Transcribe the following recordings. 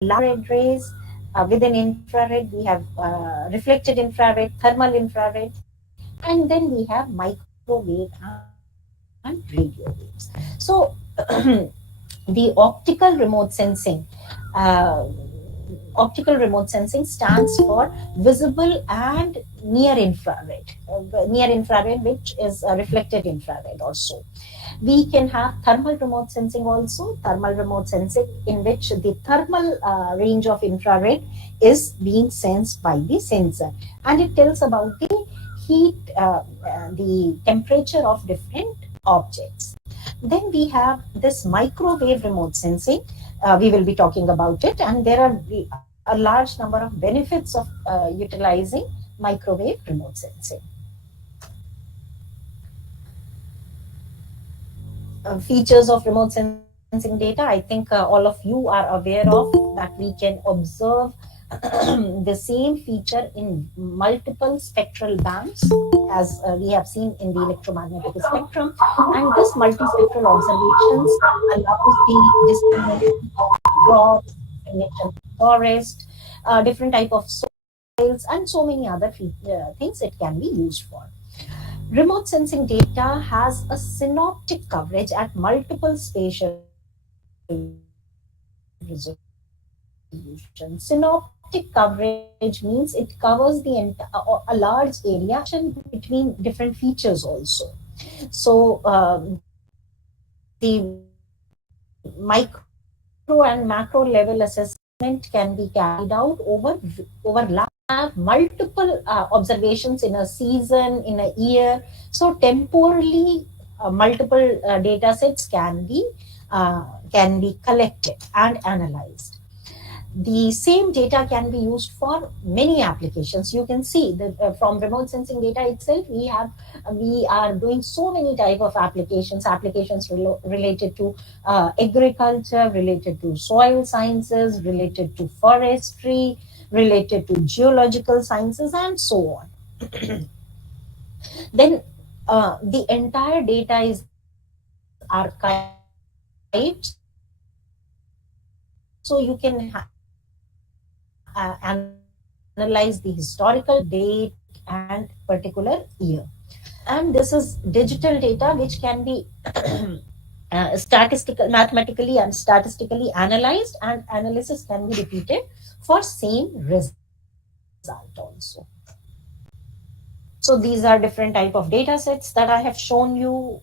infrared rays. Within infrared, we have reflected infrared, thermal infrared, and then we have microwave and radio waves. So the uh, optical remote sensing stands for visible and near infrared, which is reflected infrared also. We can have thermal remote sensing also, thermal remote sensing in which the thermal range of infrared is being sensed by the sensor, and it tells about the heat, the temperature of different objects. Then we have this microwave remote sensing. We will be talking about it, and there are a large number of benefits of utilizing microwave remote sensing. Features of remote sensing data, I think all of you are aware of that we can observe the same feature in multiple spectral bands, as we have seen in the electromagnetic spectrum. And this multispectral observations allows the discrimination of crops, discrimination of forest, different type of soils, and so many other things it can be used for. Remote sensing data has a synoptic coverage at multiple spatial resolution. Synoptic coverage means it covers a large area between different features also. So the micro and macro level assessment can be carried out over have multiple observations in a season, in a year. So temporally, multiple data sets can be collected and analyzed. The same data can be used for many applications. You can see that from remote sensing data itself, we are doing so many type of applications related to agriculture, related to soil sciences, related to forestry, related to geological sciences, and so on. Then the entire data is archived, so you can analyze the historical date and particular year. And this is digital data which can be mathematically and statistically analyzed, and analysis can be repeated for same result also. So these are different type of data sets that I have shown you.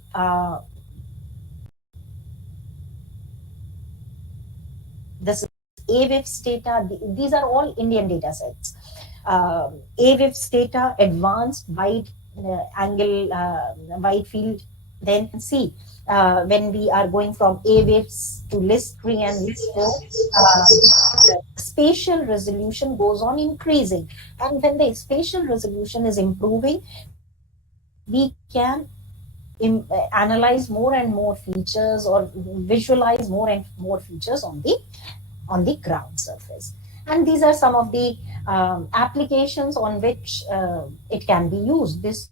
This is AWIFS data. These are all Indian data sets. AWIFS data, advanced wide angle, wide field. Then see, when we are going from AWIFS to list 3 and list 4, spatial resolution goes on increasing. And when the spatial resolution is improving, we can analyze more and more features, or visualize more and more features on the ground surface. And these are some of the applications on which it can be used. This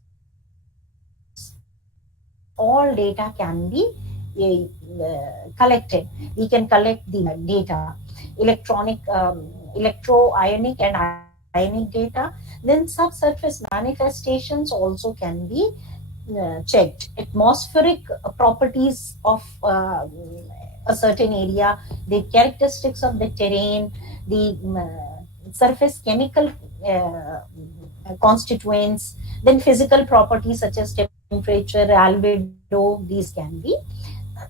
all data can be collected. We can collect the data, electro-ionic and ionic data. Then subsurface manifestations also can be checked. Atmospheric properties of a certain area, the characteristics of the terrain, the surface chemical constituents, then physical properties such as temperature, albedo, these can be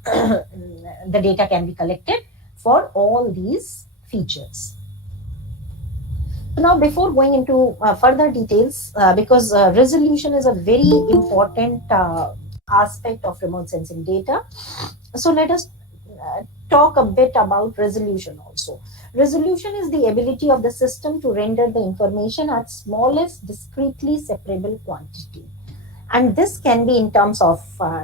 the data can be collected for all these features. So now, before going into further details, because resolution is a very important aspect of remote sensing data, so let us talk a bit about resolution also. Resolution is the ability of the system to render the information at smallest discretely separable quantity. And this can be in terms of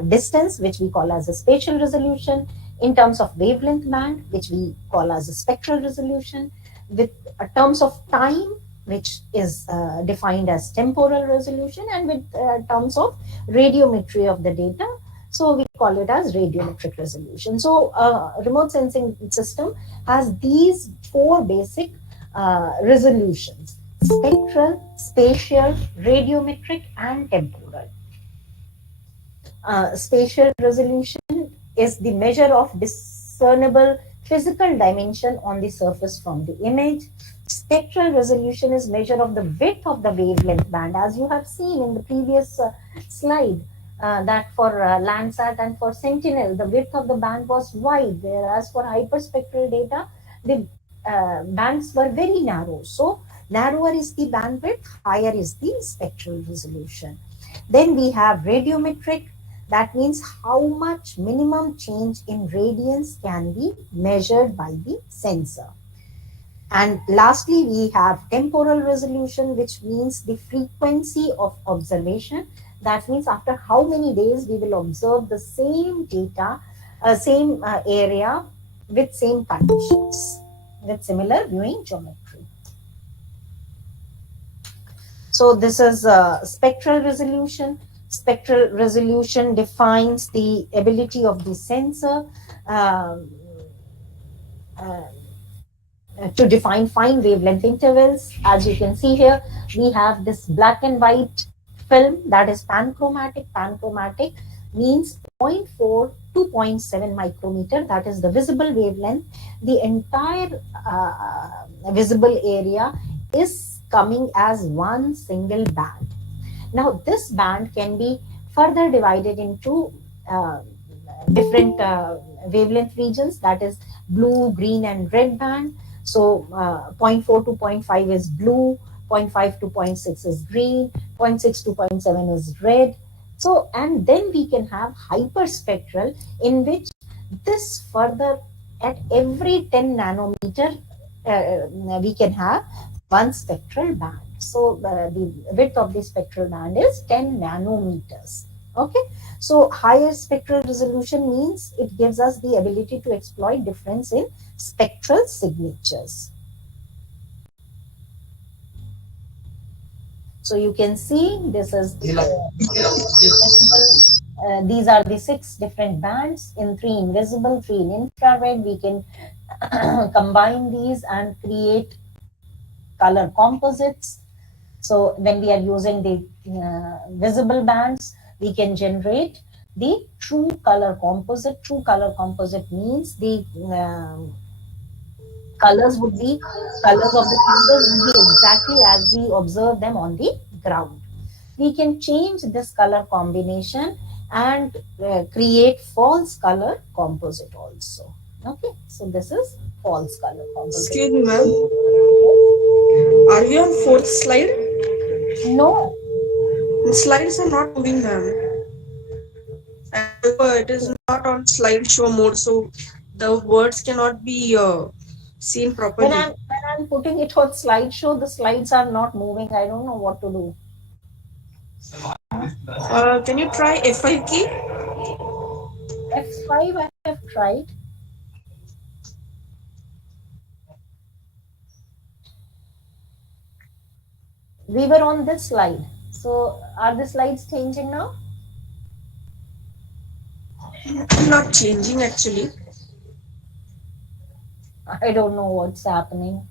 distance, which we call as a spatial resolution, in terms of wavelength band, which we call as a spectral resolution, with terms of time, which is defined as temporal resolution, and with terms of radiometry of the data, So we call it as radiometric resolution. So remote sensing system has these four basic resolutions: spectral, spatial, radiometric, and temporal. Spatial resolution is the measure of discernible physical dimension on the surface from the image. Spectral resolution is measure of the width of the wavelength band, as you have seen in the previous slide, that for Landsat and for Sentinel, the width of the band was wide, whereas for hyperspectral data, the bands were very narrow. So narrower is the bandwidth, higher is the spectral resolution. Then we have radiometric. That means how much minimum change in radiance can be measured by the sensor. And lastly, we have temporal resolution, which means the frequency of observation. That means after how many days we will observe the same data, same area with same conditions, with similar viewing geometry. So this is spectral resolution. Spectral resolution defines the ability of the sensor to define fine wavelength intervals. As you can see here, we have this black and white film that is panchromatic. Panchromatic means 0.4 to 0.7 micrometer. That is the visible wavelength. The entire visible area is coming as one single band. Now, this band can be further divided into different wavelength regions, that is blue, green, and red band. So 0.4 to 0.5 is blue, 0.5 to 0.6 is green, 0.6 to 0.7 is red. So, and then we can have hyperspectral, in which this further at every 10 nanometer, we can have one spectral band. So the width of the spectral band is 10 nanometers. Okay. So higher spectral resolution means it gives us the ability to exploit difference in spectral signatures. So you can see this is these are the 6 different bands, in 3 in visible, 3 in infrared. We can combine these and create color composites. So when we are using the visible bands, we can generate the true color composite. True color composite means the colors of the figures would be exactly as we observe them on the ground. We can change this color combination and create false color composite also. Okay, so this is false color composite. Excuse me, ma'am. Are we on 4th slide? No. The slides are not moving, ma'am. It is not on slideshow mode, so the words cannot be seen properly. When I'm putting it on slideshow, the slides are not moving. I don't know what to do. Can you try F5 key? F5 I have tried. We were on this slide. So are the slides changing now? Not changing actually. I don't know what's happening.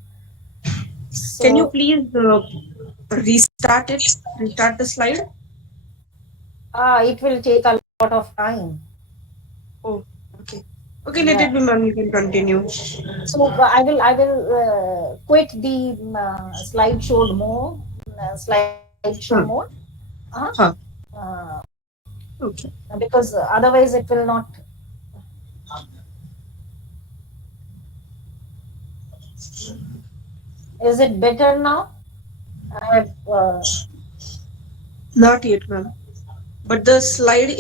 So, can you please restart it? Restart the slide? It will take a lot of time. Oh, okay. Okay, let it be, ma'am. You can continue. So I will quit the slideshow mode. Mode. Okay. Because otherwise it will not. Is it better now? I have. Not yet, ma'am. But the slide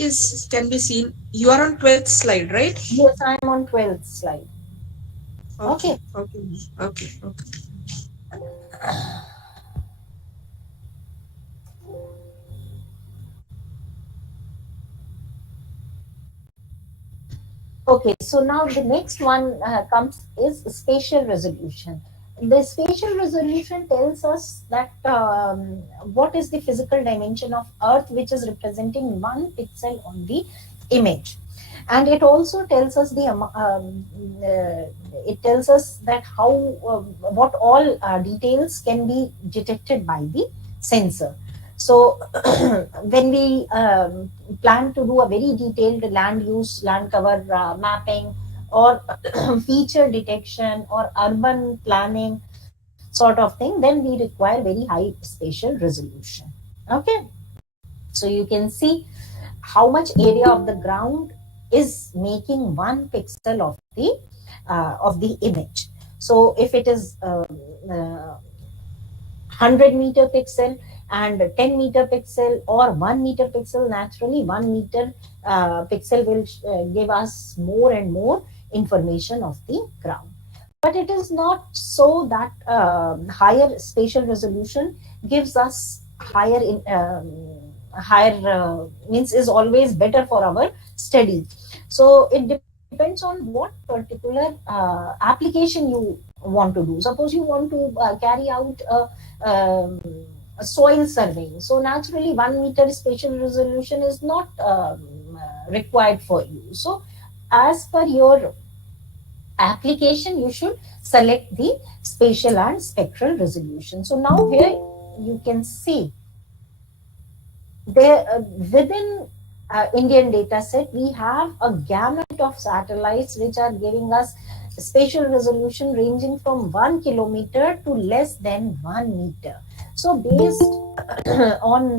can be seen. You are on 12th slide, right? Yes, I am on 12th slide. Okay. Okay. Okay. Okay, so now the next one comes is spatial resolution. The spatial resolution tells us that what is the physical dimension of Earth, which is representing 1 pixel on the image. And it also tells us it tells us that how what all details can be detected by the sensor. So when we plan to do a very detailed land use land cover mapping, or feature detection, or urban planning sort of thing, then we require very high spatial resolution. Okay, so you can see how much area of the ground is making 1 pixel of the image. So if it is 100-meter pixel and 10-meter pixel or 1-meter pixel, naturally 1-meter pixel will give us more and more information of the ground. But it is not so that higher spatial resolution gives us higher means is always better for our study. So it depends on what particular application you want to do. Suppose you want to carry out a soil surveying, so naturally 1 meter spatial resolution is not required for you. So as per your application, you should select the spatial and spectral resolution. So now here you can see there within Indian data set, we have a gamut of satellites which are giving us spatial resolution ranging from 1 kilometer to less than 1 meter. So based on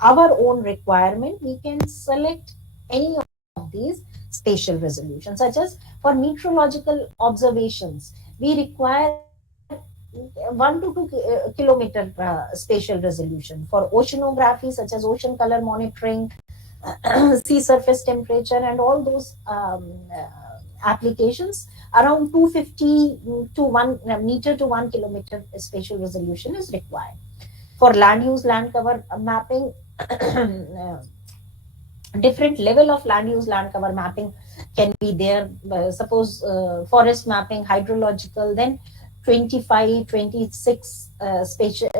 our own requirement, we can select any of these spatial resolutions, such as for meteorological observations, we require 1 to 2 kilometer spatial resolution. For oceanography, such as ocean color monitoring, sea surface temperature, and all those applications, around 250 to 1 meter to 1 kilometer spatial resolution is required. For land use land cover mapping, different level of land use land cover mapping can be there. Suppose forest mapping, hydrological, then 25, 26 spatial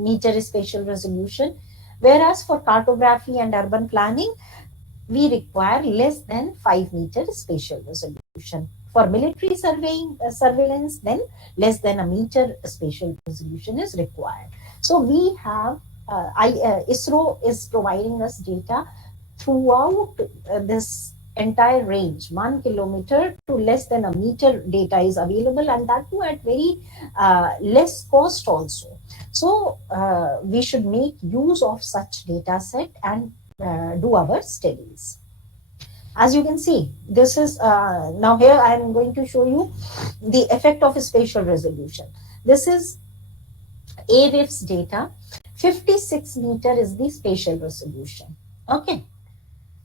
meter spatial resolution. Whereas for cartography and urban planning, we require less than 5 meter spatial resolution. For military surveying surveillance, then less than 1 meter spatial resolution is required. So we have ISRO is providing us data throughout this entire range. 1 kilometer to less than 1 meter data is available, and that too at very less cost also. So we should make use of such data set and do our studies. As you can see, this is now here I am going to show you the effect of spatial resolution. This is AWIF's data. 56 meter is the spatial resolution. Okay.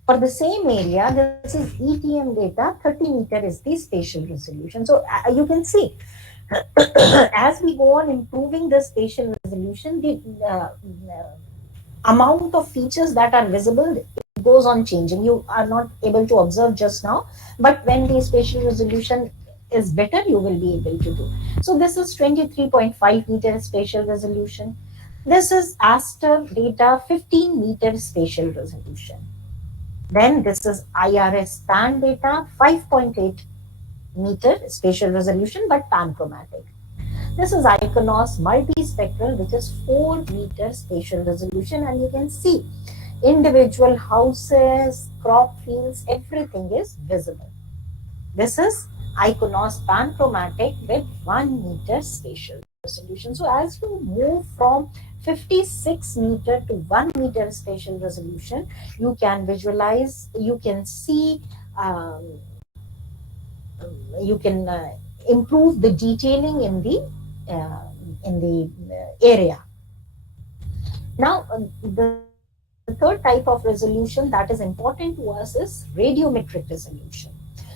For the same area, this is ETM data, 30 meter is the spatial resolution. So you can see, as we go on improving the spatial resolution, the amount of features that are visible, it goes on changing. You are not able to observe just now, but when the spatial resolution is better, you will be able to do. So this is 23.5 meter spatial resolution. This is ASTER data, 15 meter spatial resolution. Then this is IRS span data, 5.8 meter spatial resolution, but panchromatic. This is Iconos multispectral, which is 4 meter spatial resolution, and you can see individual houses, crop fields, everything is visible. This is Iconos panchromatic with 1 meter spatial resolution. So as you move from 56 meter to 1 meter spatial resolution, you can visualize, you can see, you can improve the detailing in the area. Now, the third type of resolution that is important to us is radiometric resolution.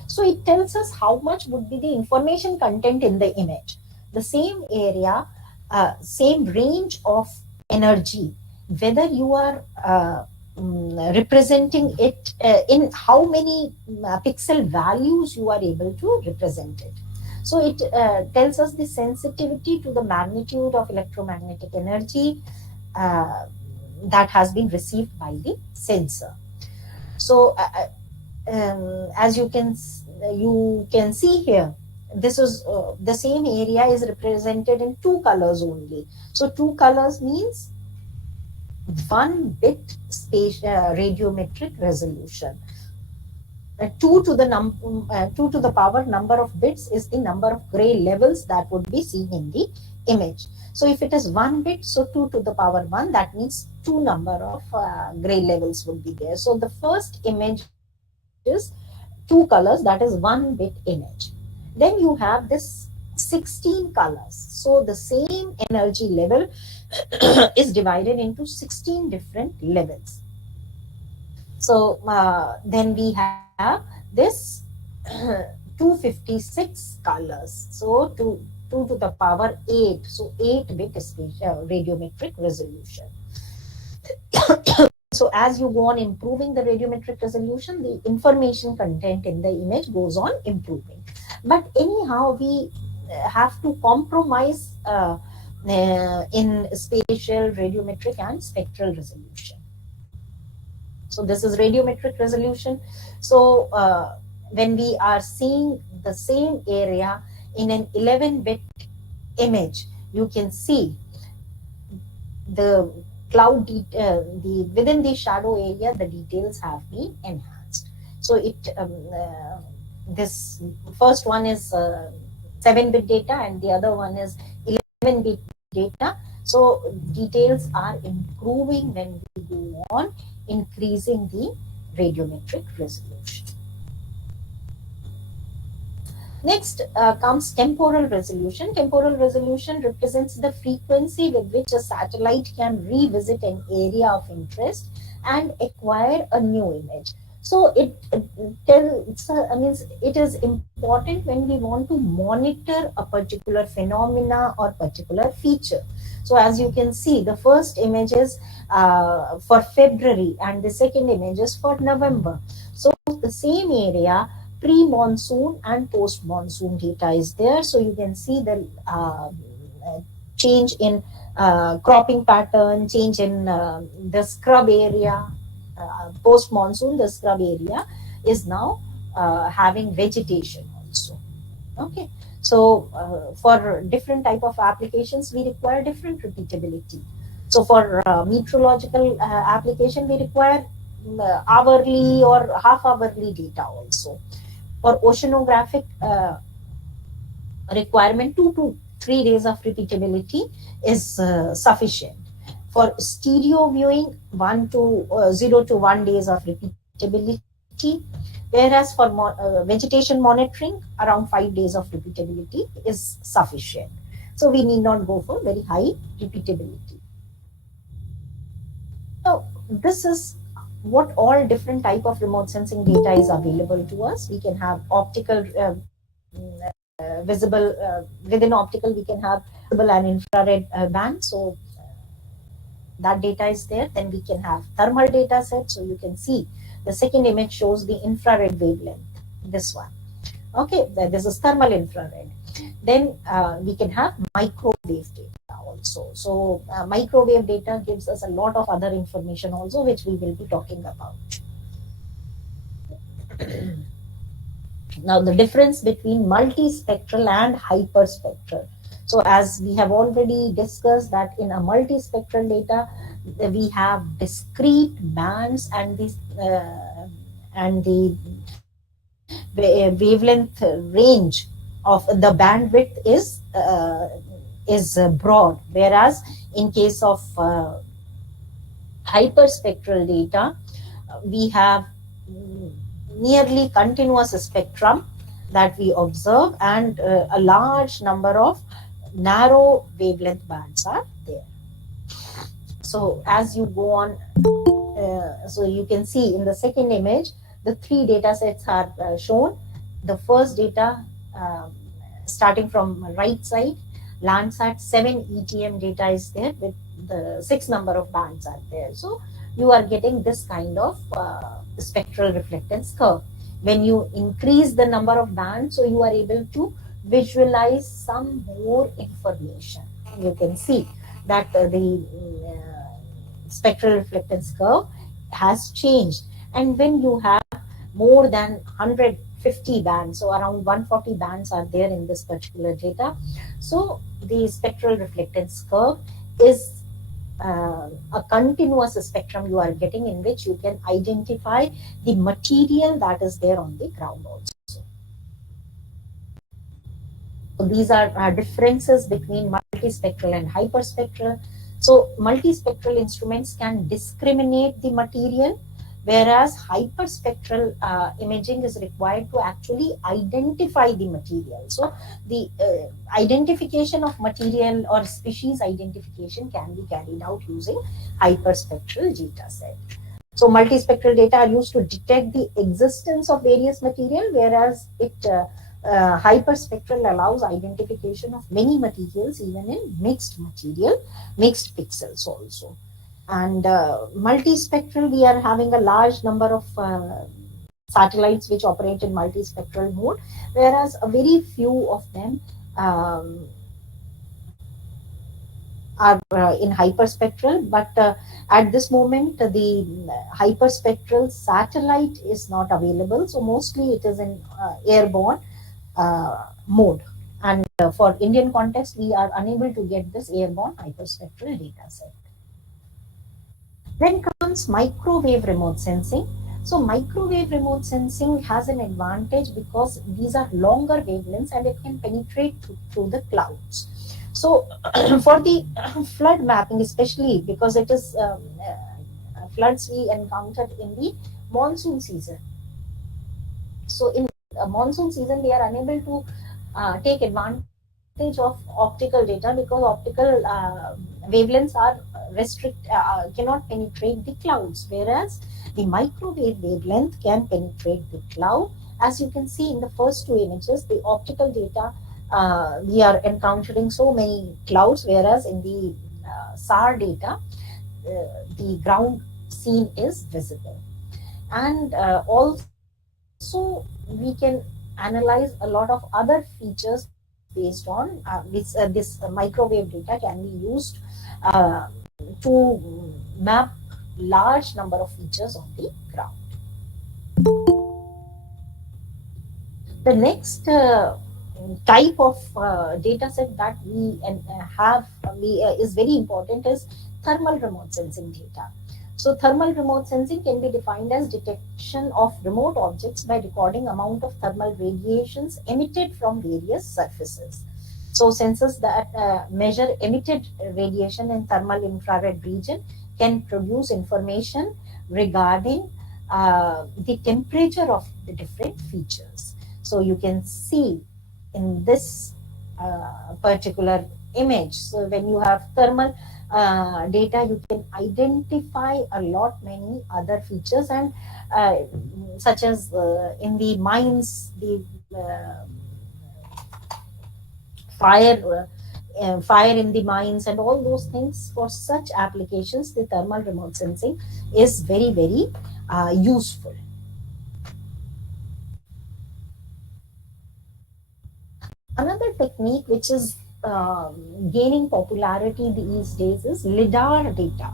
So it tells us how much would be the information content in the image. The same area, same range of energy, whether you are representing it in how many pixel values you are able to represent it. So it tells us the sensitivity to the magnitude of electromagnetic energy that has been received by the sensor. So as you can see here, this is the same area is represented in two colors only. So two colors means 1 bit radiometric resolution. 2 to the power number of bits is the number of gray levels that would be seen in the image. So if it is 1 bit, so 2 to the power 1, that means 2 number of gray levels would be there. So the first image is 2 colors, that is 1 bit image. Then you have this 16 colors. So the same energy level is divided into 16 different levels. So then we have this 256 colors. So 2 to the power 8. So 8-bit radiometric resolution. So as you go on improving the radiometric resolution, the information content in the image goes on improving. But anyhow, we have to compromise in spatial, radiometric, and spectral resolution. So this is radiometric resolution. So when we are seeing the same area in an 11-bit image, you can see the within the shadow area, the details have been enhanced. So this first one is 7-bit data, and the other one is 11-bit data. So details are improving when we go on increasing the radiometric resolution. Next comes temporal resolution. Temporal resolution represents the frequency with which a satellite can revisit an area of interest and acquire a new image. So it is important when we want to monitor a particular phenomena or particular feature. So as you can see, the first image is for February and the second image is for November. So the same area, pre-monsoon and post-monsoon data is there. So you can see the change in cropping pattern, change in the scrub area. Post-monsoon, the scrub area is now having vegetation also. Okay. So for different type of applications, we require different repeatability. So for meteorological application, we require hourly or half-hourly data also. For oceanographic requirement, 2 to 3 days of repeatability is sufficient. For stereo viewing, 0 to 1 days of repeatability, whereas for vegetation monitoring, around 5 days of repeatability is sufficient. So we need not go for very high repeatability. Now, this is what all different type of remote sensing data is available to us. We can have optical visible, within optical we can have visible and infrared band. So that data is there. Then we can have thermal data set. So you can see the second image shows the infrared wavelength, this one. Okay, this is thermal infrared. Then we can have microwave data also. So microwave data gives us a lot of other information also, which we will be talking about. Now the difference between multispectral and hyperspectral. So as we have already discussed that in a multispectral data, we have discrete bands and the wavelength range of the bandwidth is broad, whereas in case of hyperspectral data, we have nearly continuous spectrum that we observe, and a large number of narrow wavelength bands are there. So as you go on, so you can see in the second image, the 3 data sets are shown. The first data starting from right side, Landsat 7 ETM data is there with the 6 number of bands are there. So you are getting this kind of spectral reflectance curve. When you increase the number of bands, so you are able to visualize some more information. You can see that the spectral reflectance curve has changed, And when you have more than 150 bands, so around 140 bands are there in this particular data, so the spectral reflectance curve is a continuous spectrum you are getting, in which you can identify the material that is there on the ground also. So these are differences between multispectral and hyperspectral. So multispectral instruments can discriminate the material, whereas hyperspectral imaging is required to actually identify the material. So the identification of material or species identification can be carried out using hyperspectral data set. So multispectral data are used to detect the existence of various material, whereas hyperspectral allows identification of many materials, even in mixed material, mixed pixels also. And multispectral, we are having a large number of satellites which operate in multispectral mode, whereas a very few of them um, are in hyperspectral, but at this moment the hyperspectral satellite is not available, so mostly it is in airborne mode. And for Indian context, we are unable to get this airborne hyperspectral data set. Then comes microwave remote sensing. So microwave remote sensing has an advantage because these are longer wavelengths and it can penetrate through the clouds. So for the flood mapping, especially because it is floods we encountered in the monsoon season. So in monsoon season, they are unable to take advantage of optical data because optical wavelengths are cannot penetrate the clouds, whereas the microwave wavelength can penetrate the cloud. As you can see in the first two images, the optical data, we are encountering so many clouds, whereas in the SAR data, the ground scene is visible. And also we can analyze a lot of other features based on this microwave data can be used uh, to map large number of features on the ground. The next type of data set that we have is very important is thermal remote sensing data. So thermal remote sensing can be defined as detection of remote objects by recording amount of thermal radiations emitted from various surfaces. So sensors that measure emitted radiation in thermal infrared region can produce information regarding the temperature of the different features. So you can see in this particular image, so when you have thermal data, you can identify a lot many other features, and such as in the mines, the fire fire in the mines and all those things. For such applications, the thermal remote sensing is very useful. Another technique which is gaining popularity these days is LIDAR data.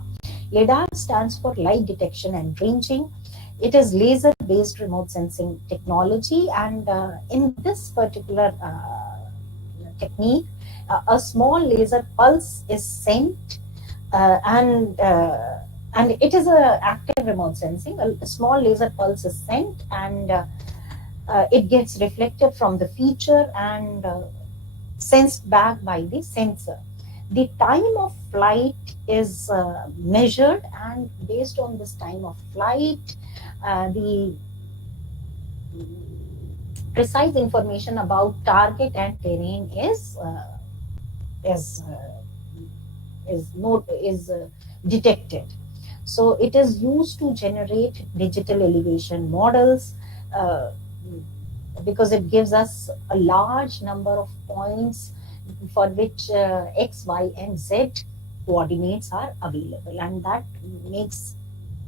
LIDAR stands for light detection and ranging. It is laser based remote sensing technology, and in this particular technique, a small laser pulse is sent, and it is a active remote sensing. A small laser pulse is sent, and it gets reflected from the feature and sensed back by the sensor. The time of flight is measured, and based on this time of flight, the precise information about target and terrain is detected. So it is used to generate digital elevation models, uh, because it gives us a large number of points for which x, y, and z coordinates are available, and that makes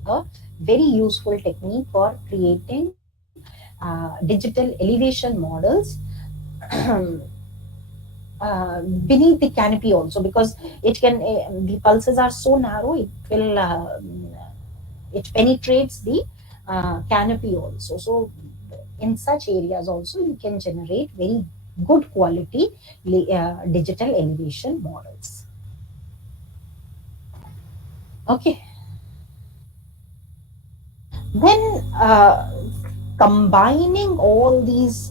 a very useful technique for creating digital elevation models beneath the canopy also, because it can the pulses are so narrow, it will it penetrates the canopy also. So in such areas also you can generate very good quality digital elevation models. Okay, then combining all these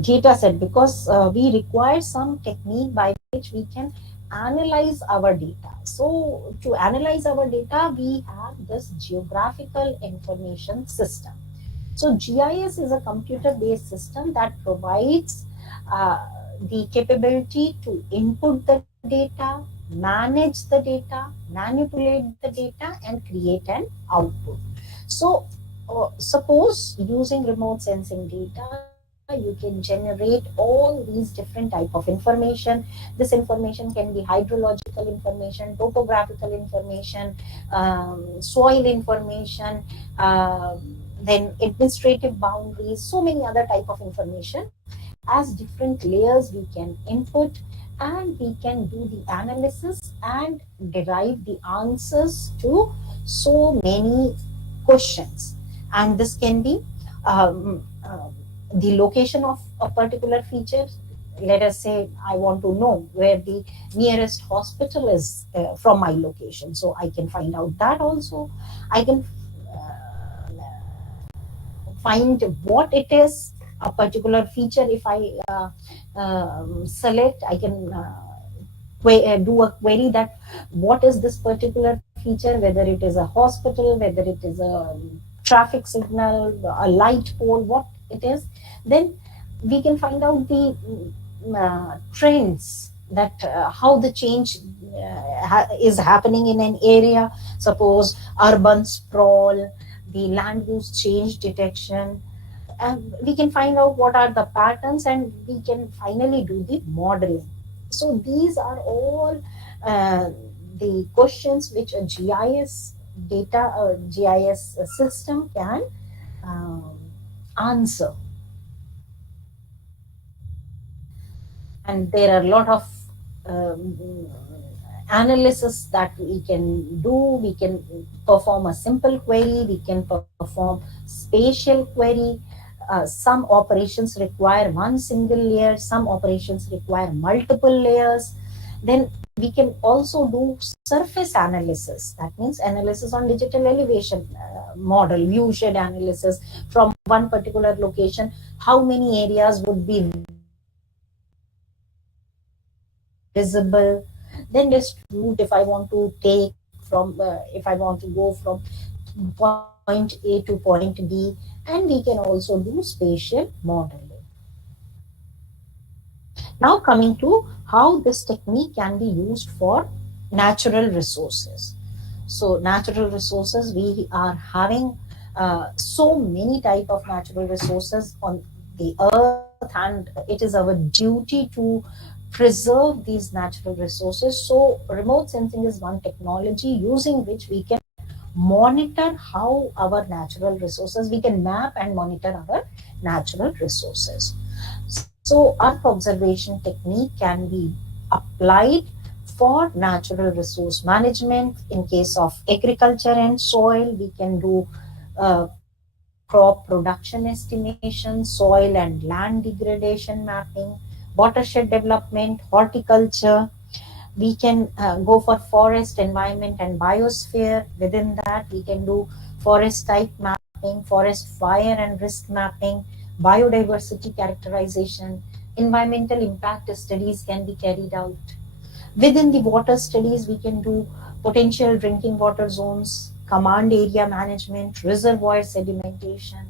data set, because we require some technique by which we can analyze our data. So to analyze our data we have this geographical information system. So GIS is a computer based system that provides uh, the capability to input the data, manage the data, manipulate the data, and create an output. So suppose using remote sensing data, you can generate all these different type of information. This information can be hydrological information, topographical information, soil information, then administrative boundaries, so many other type of information as different layers we can input, and we can do the analysis and derive the answers to so many questions. And this can be the location of a particular feature. Let us say I want to know where the nearest hospital is from my location, so I can find out that also. I can find what it is, a particular feature. If I select, I can do a query that what is this particular feature, whether it is a hospital, whether it is a traffic signal, a light pole, what it is. Then we can find out the trends, that how the change is happening in an area. Suppose urban sprawl, the land use change detection. We can find out what are the patterns, and we can finally do the modeling. So these are all uh, the questions which a GIS system can um, answer. And there are a lot of um, analysis that we can do. We can perform a simple query, we can perform spatial query. Some operations require one single layer, some operations require multiple layers. Then we can also do surface analysis, that means analysis on digital elevation model, view shed analysis from one particular location. How many areas would be visible? Then just route, if I want to take from if I want to go from point A to point B. And we can also do spatial modeling. Now coming to how this technique can be used for natural resources. So natural resources, we are having so many type of natural resources on the earth, and it is our duty to preserve these natural resources. So remote sensing is one technology using which we can monitor how our natural resources, we can map and monitor our natural resources. So earth observation technique can be applied for natural resource management. In case of agriculture and soil, we can do crop production estimation, soil and land degradation mapping, watershed development, horticulture. We can go for forest, environment, and biosphere. Within that, we can do forest type mapping, forest fire and risk mapping, biodiversity characterization. Environmental impact studies can be carried out. Within the water studies, we can do potential drinking water zones, command area management, reservoir sedimentation.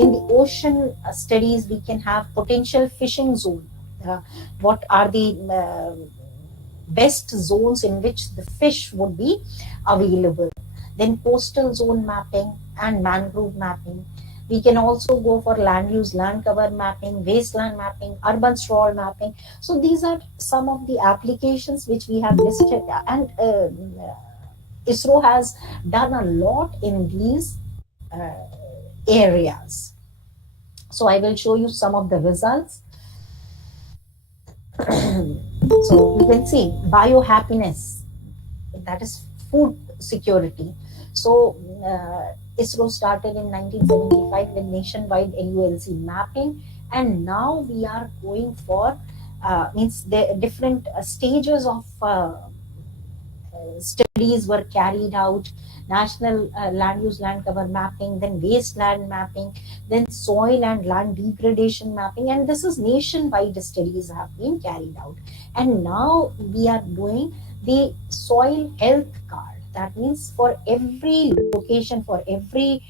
In the ocean studies, we can have potential fishing zone. uh, what are the best zones in which the fish would be available. Then coastal zone mapping and mangrove mapping. We can also go for land use, land cover mapping, wasteland mapping, urban sprawl mapping. So these are some of the applications which we have listed, and ISRO has done a lot in these areas. So I will show you some of the results. So you can see biohappiness, that is food security. So ISRO started in 1975 with nationwide LULC mapping, and now we are going for means the different stages of studies were carried out. National land use land cover mapping, then wasteland mapping, then soil and land degradation mapping, and this is nationwide studies have been carried out. And now we are doing the soil health card. That means for every location, for every